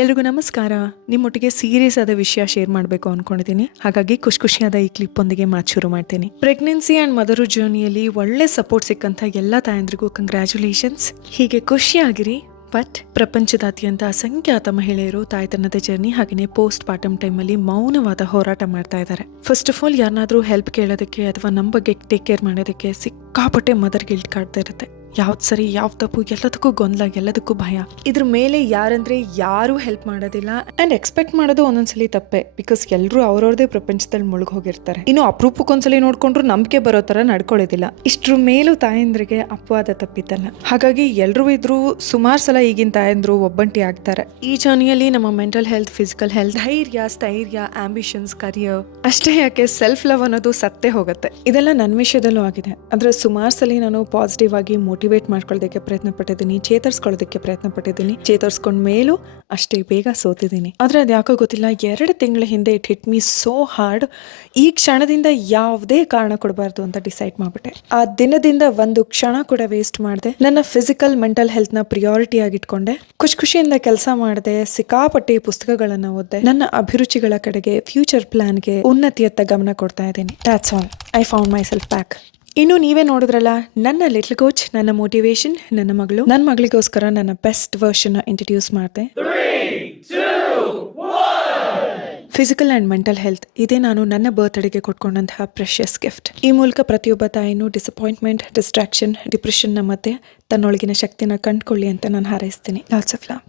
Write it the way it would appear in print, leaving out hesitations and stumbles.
ಎಲ್ರಿಗೂ ನಮಸ್ಕಾರ. ನಿಮ್ಮೊಟ್ಟಿಗೆ ಸೀರಿಯಸ್ ಆದ ವಿಷಯ ಶೇರ್ ಮಾಡಬೇಕು ಅನ್ಕೊಂಡಿದ್ದೀನಿ. ಹಾಗಾಗಿ ಖುಷಿಯಾದ ಈ ಕ್ಲಿಪ್ ಒಂದಿಗೆ ಮಾತು ಶುರು ಮಾಡ್ತೀನಿ. ಪ್ರೆಗ್ನೆನ್ಸಿ ಅಂಡ್ ಮದರ್ ಜರ್ನಿಯಲ್ಲಿ ಒಳ್ಳೆ ಸಪೋರ್ಟ್ ಸಿಕ್ಕಂತ ಎಲ್ಲ ತಾಯಂದ್ರಿಗೂ ಕಂಗ್ರ್ಯಾಚುಲೇಷನ್ಸ್. ಹೀಗೆ ಖುಷಿಯಾಗಿರಿ. ಬಟ್ ಪ್ರಪಂಚದಾದ್ಯಂತ ಅಸಂಖ್ಯಾತ ಮಹಿಳೆಯರು ತಾಯ್ತನದ ಜರ್ನಿ ಹಾಗೆಯೇ ಪೋಸ್ಟ್ ಪಾರ್ಟಮ್ ಟೈಮಲ್ಲಿ ಮೌನವಾದ ಹೋರಾಟ ಮಾಡ್ತಾ ಇದ್ದಾರೆ. ಫಸ್ಟ್ ಆಫ್ ಆಲ್ ಯಾರನ್ನಾದ್ರೂ ಹೆಲ್ಪ್ ಕೇಳೋದಕ್ಕೆ ಅಥವಾ ನಮ್ಮ ಬಗ್ಗೆ ಟೇಕ್ ಕೇರ್ ಮಾಡೋದಕ್ಕೆ ಸಿಕ್ಕಾಪಟ್ಟೆ ಮದರ್ ಗಿಲ್ಟ್ ಕಾಡ್ತಾ ಇರುತ್ತೆ. ಯಾವ್ದು ಸರಿ ಯಾವ್ದು ತಪ್ಪು, ಎಲ್ಲದಕ್ಕೂ ಗೊಂದಲ, ಎಲ್ಲದಕ್ಕೂ ಭಯ. ಇದ್ರ ಮೇಲೆ ಯಾರಂದ್ರೆ ಯಾರು ಹೆಲ್ಪ್ ಮಾಡೋದಿಲ್ಲ ಅಂಡ್ ಎಕ್ಸ್ಪೆಕ್ಟ್ ಮಾಡೋದು ಒಂದೊಂದ್ಸಲಿ ತಪ್ಪೆ. ಬಿಕಾಸ್ ಎಲ್ಲರೂ ಅವ್ರವ್ರದೇ ಪ್ರಪಂಚದಲ್ಲಿ ಮುಳುಗ್ ಹೋಗಿರ್ತಾರೆ. ಇನ್ನು ಅಪರೂಪಕ್ಕೊಂದ್ಸಲಿ ನೋಡ್ಕೊಂಡ್ರು ನಂಬಿಕೆ ಬರೋ ತರ ನಡ್ಕೊಳ್ಳೋದಿಲ್ಲ. ಇಷ್ಟ್ರ ಮೇಲೂ ತಾಯಂದ್ರಿಗೆ ಅಪವಾದ ತಪ್ಪಿದ್ದಲ್ಲ. ಹಾಗಾಗಿ ಎಲ್ರೂ ಇದ್ರು ಸುಮಾರು ಸಲ ಈಗಿನ ತಾಯಂದ್ರು ಒಬ್ಬಂಟಿ ಆಗ್ತಾರೆ. ಈ ಜರ್ನಿಯಲ್ಲಿ ನಮ್ಮ ಮೆಂಟಲ್ ಹೆಲ್ತ್, ಫಿಸಿಕಲ್ ಹೆಲ್ತ್, ಧೈರ್ಯ, ಸ್ಥೈರ್ಯ, ಆಂಬಿಷನ್ಸ್, ಕರಿಯರ್ ಅಷ್ಟೇ ಯಾಕೆ ಸೆಲ್ಫ್ ಲವ್ ಅನ್ನೋದು ಸತ್ತೇ ಹೋಗುತ್ತೆ. ಇದೆಲ್ಲ ನನ್ನ ವಿಷಯದಲ್ಲೂ ಆಗಿದೆ. ಅಂದ್ರೆ ಸುಮಾರು ಸಲ ನಾನು ಪಾಸಿಟಿವ್ ಆಗಿ ಮೋಟಿವೇಟ್ ಮಾಡ್ಕೊಳ್ಳೋದಕ್ಕೆ ಪ್ರಯತ್ನ ಪಟ್ಟಿದ್ದೀನಿ, ಚೇತರಿಸ್ಕೊಳ್ಳೋದಕ್ಕೆ ಪ್ರಯತ್ನ ಪಟ್ಟಿದ್ದೀನಿ. ಚೇತರಿಸ್ಕೊಂಡ ಮೇಲೂ ಅಷ್ಟೇ ಬೇಗ ಸೋತಿದ್ದೀನಿ. ಆದ್ರೆ ಅದು ಯಾಕೋ ಗೊತ್ತಿಲ್ಲ, 2 ತಿಂಗಳ ಹಿಂದೆ it hit me so hard. ಈ ಕ್ಷಣದಿಂದ ಯಾವುದೇ ಕಾರಣ ಕೊಡಬಾರ್ದು ಅಂತ ಡಿಸೈಡ್ ಮಾಡ್ಬಿಟ್ಟೆ. ಆ ದಿನದಿಂದ ಒಂದು ಕ್ಷಣ ಕೂಡ ವೇಸ್ಟ್ ಮಾಡಿದೆ. ನನ್ನ ಫಿಸಿಕಲ್ ಮೆಂಟಲ್ ಹೆಲ್ತ್ ನ ಪ್ರಿಯಾರಿಟಿ ಆಗಿಟ್ಕೊಂಡೆ. ಖುಷಿಯಿಂದ ಕೆಲಸ ಮಾಡಿದೆ. ಸಿಕ್ಕಾಪಟ್ಟೆ ಪುಸ್ತಕಗಳನ್ನ ಓದಿದೆ. ನನ್ನ ಅಭಿರುಚಿಗಳ ಕಡೆಗೆ, ಫ್ಯೂಚರ್ ಪ್ಲಾನ್ಗೆ, ಉನ್ನತಿಯತ್ತ ಗಮನ ಕೊಡ್ತಾ ಇದ್ದೀನಿ. That's all. I found my self back. ಇನ್ನು ನೀವೇ ನೋಡಿದ್ರಲ್ಲ, ನನ್ನ ಲಿಟ್ಲ್ ಕೋಚ್, ನನ್ನ ಮೋಟಿವೇಶನ್, ನನ್ನ ಮಗಳು. ನನ್ನ ಮಗಳಿಗೋಸ್ಕರ ನನ್ನ ಬೆಸ್ಟ್ ವರ್ಷನ್ ಇಂಟ್ರಡ್ಯೂಸ್ ಮಾಡಿದೆ. ಫಿಸಿಕಲ್ ಆ್ಯಂಡ್ ಮೆಂಟಲ್ ಹೆಲ್ತ್, ಇದೇ ನಾನು ನನ್ನ ಬರ್ತ್ಡೇಗೆ ಕೊಟ್ಕೊಂಡಂತಹ ಪ್ರೆಷಿಯಸ್ ಗಿಫ್ಟ್. ಈ ಮೂಲಕ ಪ್ರತಿಯೊಬ್ಬ ತಾಯಿನೂ ಡಿಸಪಾಯಿಂಟ್ಮೆಂಟ್, ಡಿಸ್ಟ್ರಾಕ್ಷನ್, ಡಿಪ್ರೆಷನ್ನ ಮಧ್ಯೆ ತನ್ನೊಳಗಿನ ಶಕ್ತಿನ ಕಂಡುಕೊಳ್ಳಿ ಅಂತ ನಾನು ಹಾರೈಸ್ತೀನಿ. Lots of love.